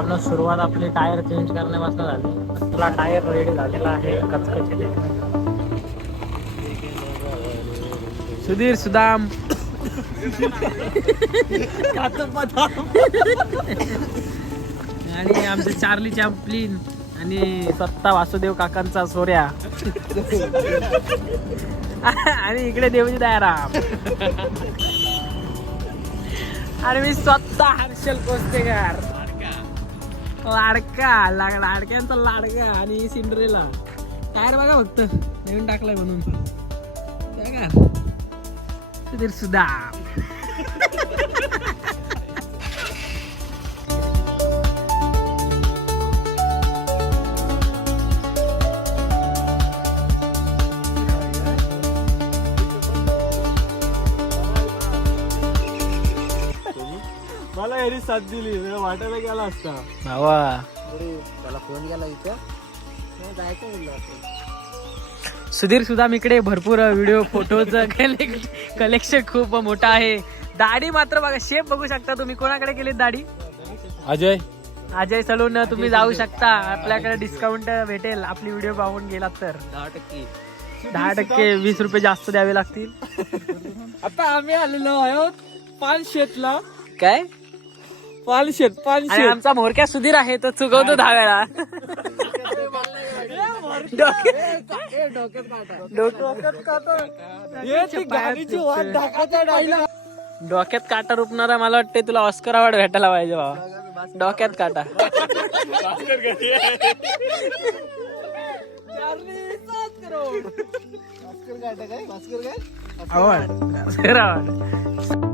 भावना सुरुवात आपली tyre change करण्यापासून झाली. तुला टायर रेडी झालेला आहे कचकचे सुधीर सुदाम. आणि आमचे चार्ली चॅम्पलिन आणि सत्ता वासुदेव काकांचा सोऱ्या. आणि इकडे देवजी दयाराम. आणि मी स्वतः हर्षल कोस्तेकर लाडका लाडक्यांचा लाडका आणि सिंड्रेला. टायर बघा फक्त? नवीन टाकलाय म्हणून. बघा. सुधीर सुदाम. मला याने साथ दिली. मला वाटायला गेला असता. भावा त्याला फोन केला इथं. जायचं म्हणलं सुधीर सुदाम इकडे भरपूर व्हिडिओ फोटोच कलेक्शन खूप मोठं आहे. दाढी मात्र बघा शेप बघू शकता तुम्ही. कोणाकडे केली दाढी? अजय. अजय सलून तुम्ही जाऊ शकता. आपल्याकडे डिस्काउंट भेटेल. आपली व्हिडिओ पाहून गेलात तर. दहा टक्के. दहा टक्के वीस रुपये जास्त द्यावे लागतील. आता आम्ही आलेलो आहोत पान शेतला काय? पान शेत पान आणि आमचा मोरक्या सुधीर आहे तो चुकवतो वेळा डोक्यात काटा. रुपणारा मला वाटते तुला ऑस्कर अवॉर्ड भेटायला पाहिजे बाबा. डोक्यात काटा. अवॉर्ड. Oscar award.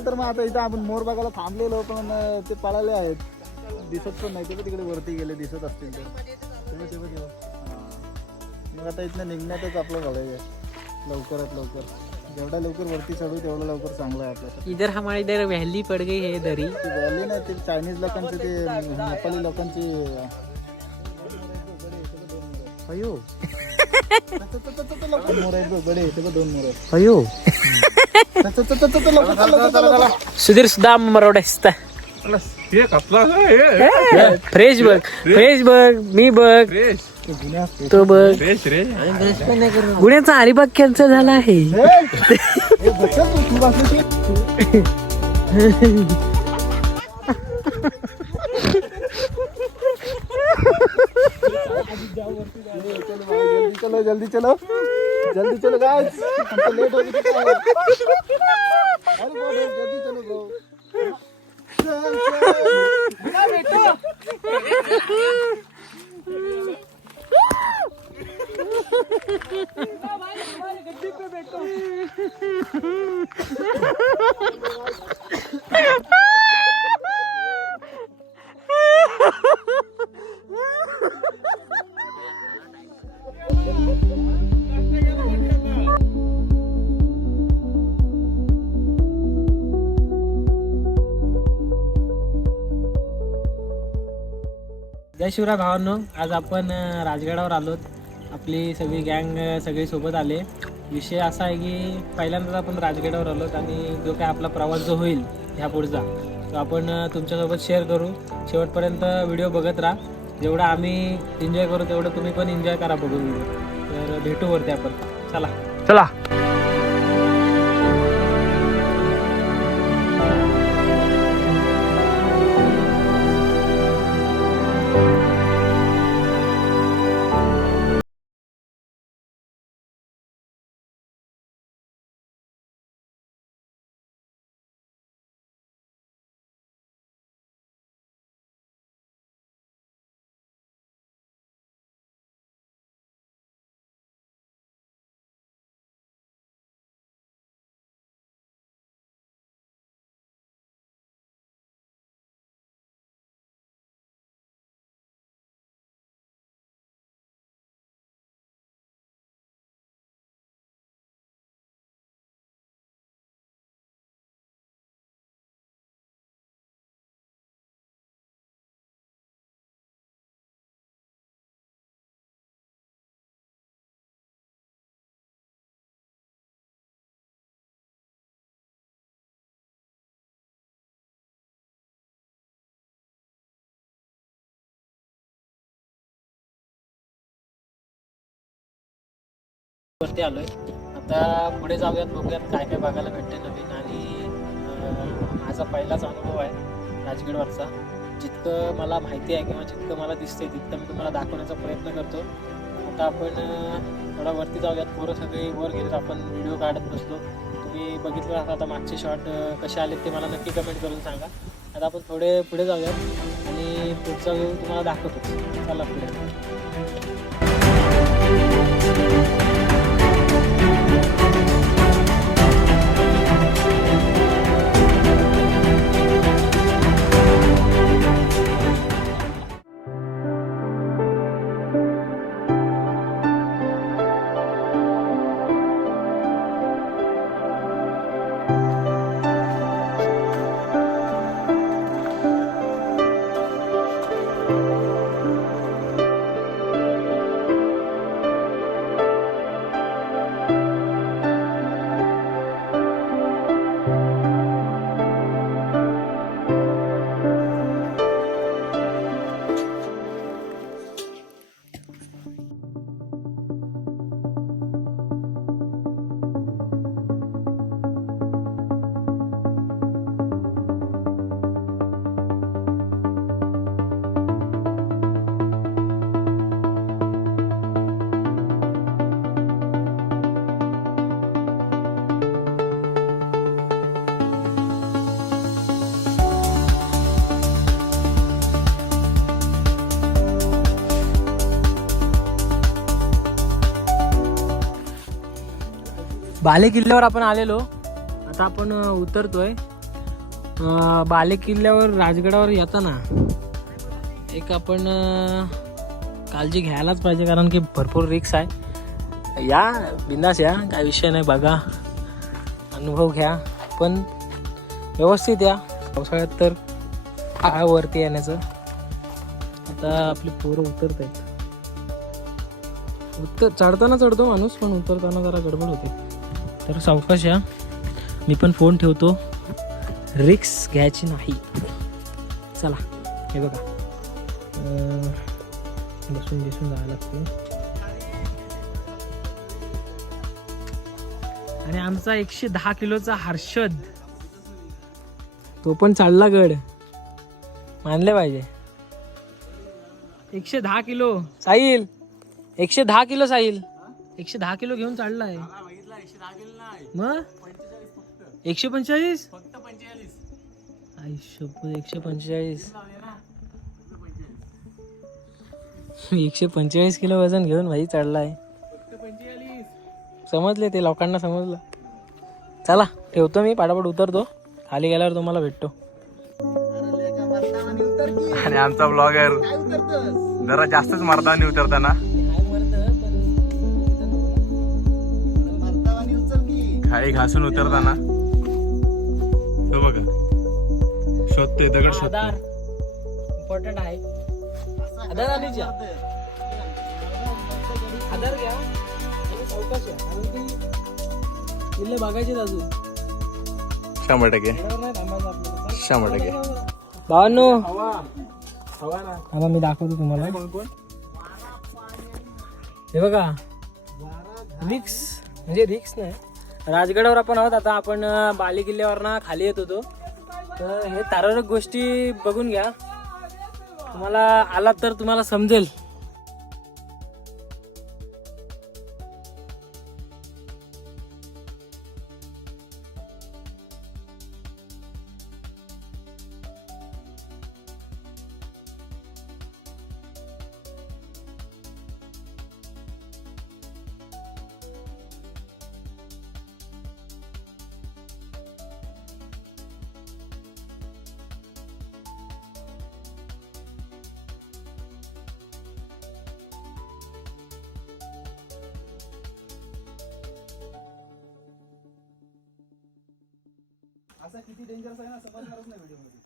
चला तर मग आता इथं आपण मोर बघायला थांबलेलो पण ते पळाले आहेत. दिसत पण नाही. ते पण तिकडे वरती गेले दिसत असतील हा. मग आता इथनं निघण्यातच आपलं घालायचं लवकरात लवकर. जेवढा लवकर वरती चढू तेवढं लवकर चांगलं आहे आपल्यासाठी. इधर हमारी इधर व्हॅली पड गई है दरी ती व्हॅली नाही ते चायनीज लोकांचे ते नेपाळी लोकांची अयो. अयो सुधीर सुद्धा मरवड असता फ्रेश बघ फ्रेश बघ मी बघ तो बघ गुण्याचा हरिबाग कॅन्सर झाला आहे हे बघ, चलो जल्दी चलो जल्दी चलो गाइस हमको लेट हो गया अरे जल्दी चलो गो चल चल बेटा शिवरा भावांनो आज आपण राजगडावर आलोत. आपली सगळी गँग सगळी सोबत आले. विषय असा आहे की पहिल्यांदाच आपण राजगडावर आलोत आणि जो काय आपला प्रवास जो होईल ह्या पुढचा तो आपण तुमच्यासोबत शेअर करू. शेवटपर्यंत व्हिडिओ बघत राहा. जेवढा आम्ही एन्जॉय करू तेवढं तुम्ही पण एन्जॉय करा बघून व्हिडिओ. तर भेटू वरती आपण. चला. चला. वरती आलोय. आता पुढे जाऊयात बघूयात काय काय बघायला भेटते नवीन. आणि माझा पहिलाच अनुभव आहे राजगडवरचा. जितकं मला माहिती आहे किंवा जितकं मला दिसते तितकं मी तुम्हाला दाखवण्याचा प्रयत्न करतो. आता आपण थोडा वरती जाऊयात. पोरं सगळे वर गेलेत. आपण व्हिडिओ काढत बसलो. तुम्ही बघितलं असाल आता मागचे शॉट कसे आलेत ते मला नक्की कमेंट करून सांगा. आता आपण थोडे पुढे जाऊयात. आणि पुढचा व्ह्यू तुम्हाला दाखवतो. चला पुढे. बाले किल्ल्यावर आपण आलेलो. आता आपण उतरतोय. बाले किल्ल्यावर राजगडावर येताना एक आपण काळजी घ्यायलाच पाहिजे कारण की भरपूर रिक्स आहे. या बिंदास या. काय विषय नाही बघा. अनुभव घ्या. पण व्यवस्थित या. पावसाळ्यात तर आहे वरती येण्याचं. आता आपली पोरं उतरत आहेत उत्तर चढताना चढतो माणूस पण उतरताना जरा गडबड होते. तर सावकाश या. मी पण फोन ठेवतो. रिक्स घ्यायची नाही. चला हे बघा. बसून बसून जायला लागते आणि आमचा एकशे दहा किलोचा हर्षद. तो पण चालला गड. मानले पाहिजे. एकशे दहा किलो. साहिल एकशे दहा किलो साहिल. एकशे दहा किलो घेऊन चाललाय. मग? एकशे पंचेचाळीस? शपथ एकशे पंचेचाळीस. एकशे पंचेचाळीस किलो वजन घेऊन भाई चढलाय समजले ते लोकांना समजलं. चला ठेवतो मी पाटापट उतरतो. खाली गेल्यावर तुम्हाला भेटतो. अरे लेका मर्दावानी उतर की. आणि आमचा ब्लॉगर जरा जास्तच मर्दानी उतरताना. खाली घासून उतरताना. तो बघा. शोधतोय दगड शोधतोय. आधार. इम्पॉर्टंट आहे. आधार आधार घ्या. आणि सावकाश या कारण की किल्ले बघायचेच अजून. शंभर टक्के. वेळेवर नाही थांबायचं आपल्याला. शंभर टक्के. भावांनो. हवा. मी दाखवतो तुम्हाला. हे बघा. रिक्स. म्हणजे रिक्स नाही. राजगडावर आपण आहोत. आता आपण बाली किल्ल्यावर ना खाली येत होतो. तर हे तारारक गोष्टी बघून घ्या. तुम्हाला आलात तर तुम्हाला समजेल.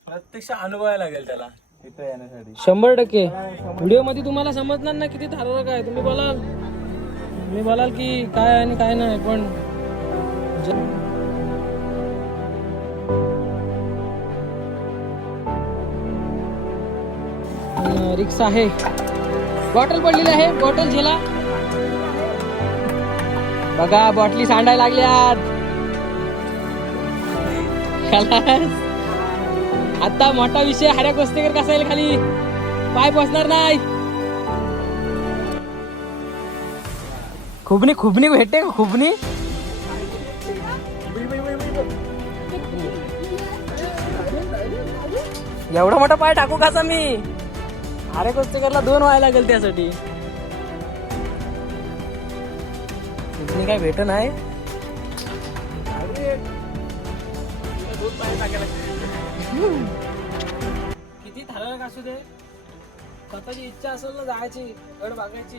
प्रत्यक्ष अनुभवायला लागेल त्याला. इथं येण्यासाठी. शंभर टक्के. व्हिडिओमध्ये तुम्हाला समजणार ना किती थारवलं काय तुम्ही बोलाल. तुम्ही बोलाल की काय आणि काय नाही पण रिक्षा आहे. बॉटल पडलेली आहे. बॉटल झेला. बघा बॉटली सांडायला लागल्यात खलास. आता मोठा विषय हऱ्या कोस्तेकर कसा येईल खाली? पाय पोचणार नाही. खुबनी खुबनी भेटते का खुबनी? एवढा मोठा पाय टाकू कसा मी? अरे कोस्तेकरला दोन व्हायला लागेल त्यासाठी. खुबनी काय भेट नाही? किती ठराविक असू दे. स्वतःची इच्छा असेल ना जायची गड बघायची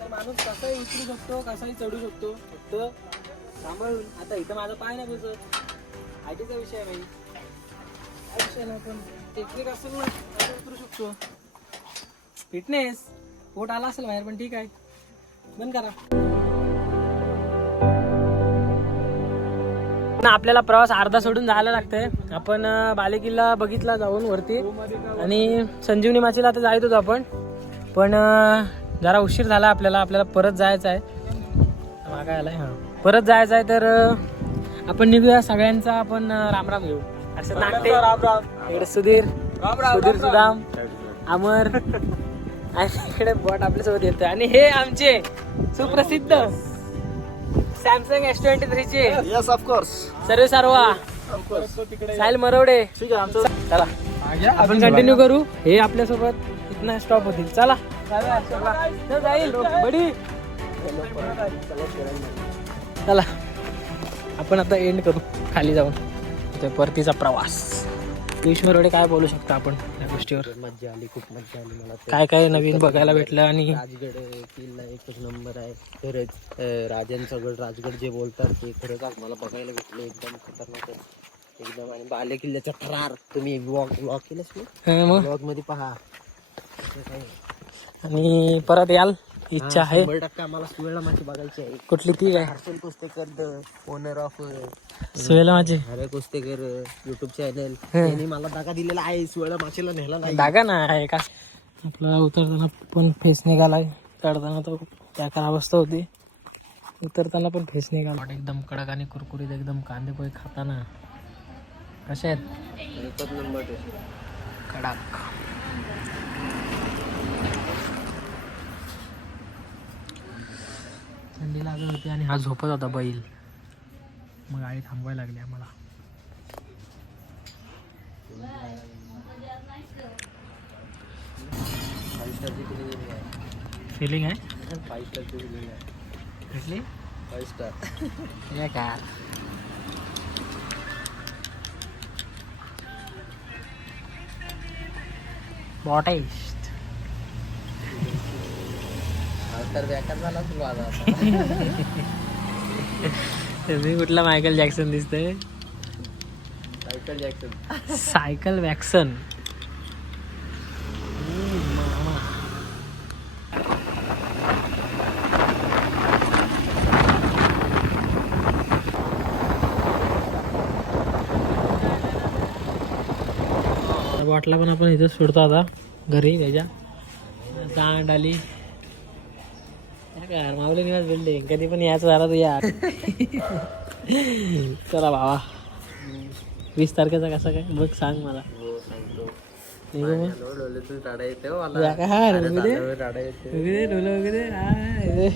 तर माणूस कसाही उतरू शकतो कसाही चढू शकतो. फक्त सांभाळून. आता इथं माझा पाय नाही बुजत. आयटीचा विषय आहे भाई काय विषय नाही पण टेक्निक असेल ना तर उतरू शकतो. फिटनेस पोट आला असेल बाहेर पण ठीक आहे. बंद करा. आपल्याला प्रवास अर्धा सोडून जायला लागतंय. आपण बालेकिल्ला बघितला जाऊन वरती. आणि संजीवनी माचीला आता जायत होतो आपण. पण जरा उशीर झाला आपल्याला आपल्याला परत जायचं आहे. मागा आलाय हां. परत जायचं आहे तर आपण निघूया सगळ्यांचा आपण रामराम घेऊ. असं नागटे. इकडे सुधीर. सुधीर सुदाम. अमर आणि इकडे बॉट आपल्यासोबत येतोय. आणि हे आमचे सुप्रसिद्ध सॅमसंग एस ट्वेंटी थ्रीचे येस ऑफकोर्स सर्व सर्वा. साहिल मरवडे. ठीक आहे आमचं चला. आपण कंटिन्यू करू. हे आपल्यासोबत इथनं स्टॉप होतील. चला. चल जाईल बडी. चला. आपण आता एंड करू. खाली जाऊन. परतीचा प्रवास. मरवडे काय बोलू शकतो आपण? गोष्टीवर मज्जा आली खूप मज्जा आली मला. काय काय नवीन बघायला भेटलं आणि राजगड किल्ला एकच नंबर आहे खरंच राजांचा गड राजगड जे बोलतात ते खरंच आज मला बघायला भेटलं एकदम खतरनाक. एकदम आणि बाले किल्ल्याचा थरार तुम्ही वॉक वॉक हं, मग ब्लॉगमध्ये पहा. आणि परत याल इच्छा आहे. शंभर टक्के आम्हाला सुवेळा माची बघायची आहे. कुठली ती काय? Harshal Kustekar the owner of Suhela माझी हरे कुस्तेकर युट्यूब चॅनल त्यांनी मला दागा दिलेला आहे. सुवेळा माशीला नेला नाही. धागा ना आहे का? आपला उतरताना पण फेस निघालाय. चढताना तर त्या खराब अवस्था होती. उतरताना पण फेस निघाला. एकदम कडक आणि कुरकुरीत एकदम कांदे पोहे खाताना. कसे आहेत? एकच नंबर कडक थंडी लागत होती आणि हा झोपत होता बैल. मग गाडी थांबवायला लागली आम्हाला. फिलिंग आहे? भेटली हे का? बॉटेस्ट तर बेकार झाला तू माझा मी कुठला मायकल जॅक्सन दिसतोय? सायकल जॅक्सन सायकल वॅक्सन बॉटला पण आपण इथं सोडतो आता घरी त्याच्या. दांड आली. काय माऊली निवास बिल्डिंग कधी पण यायचं झालं तर या चला भावा. वीस तारखेचा कसा काय? बघ सांग मला. हो निघू मग. येते हो काय हा रे, बघू दे. राडा येते. बघू दे, डोलं. हा, हे.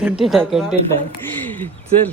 कंटेंट आहे कंटेंट आहे चल.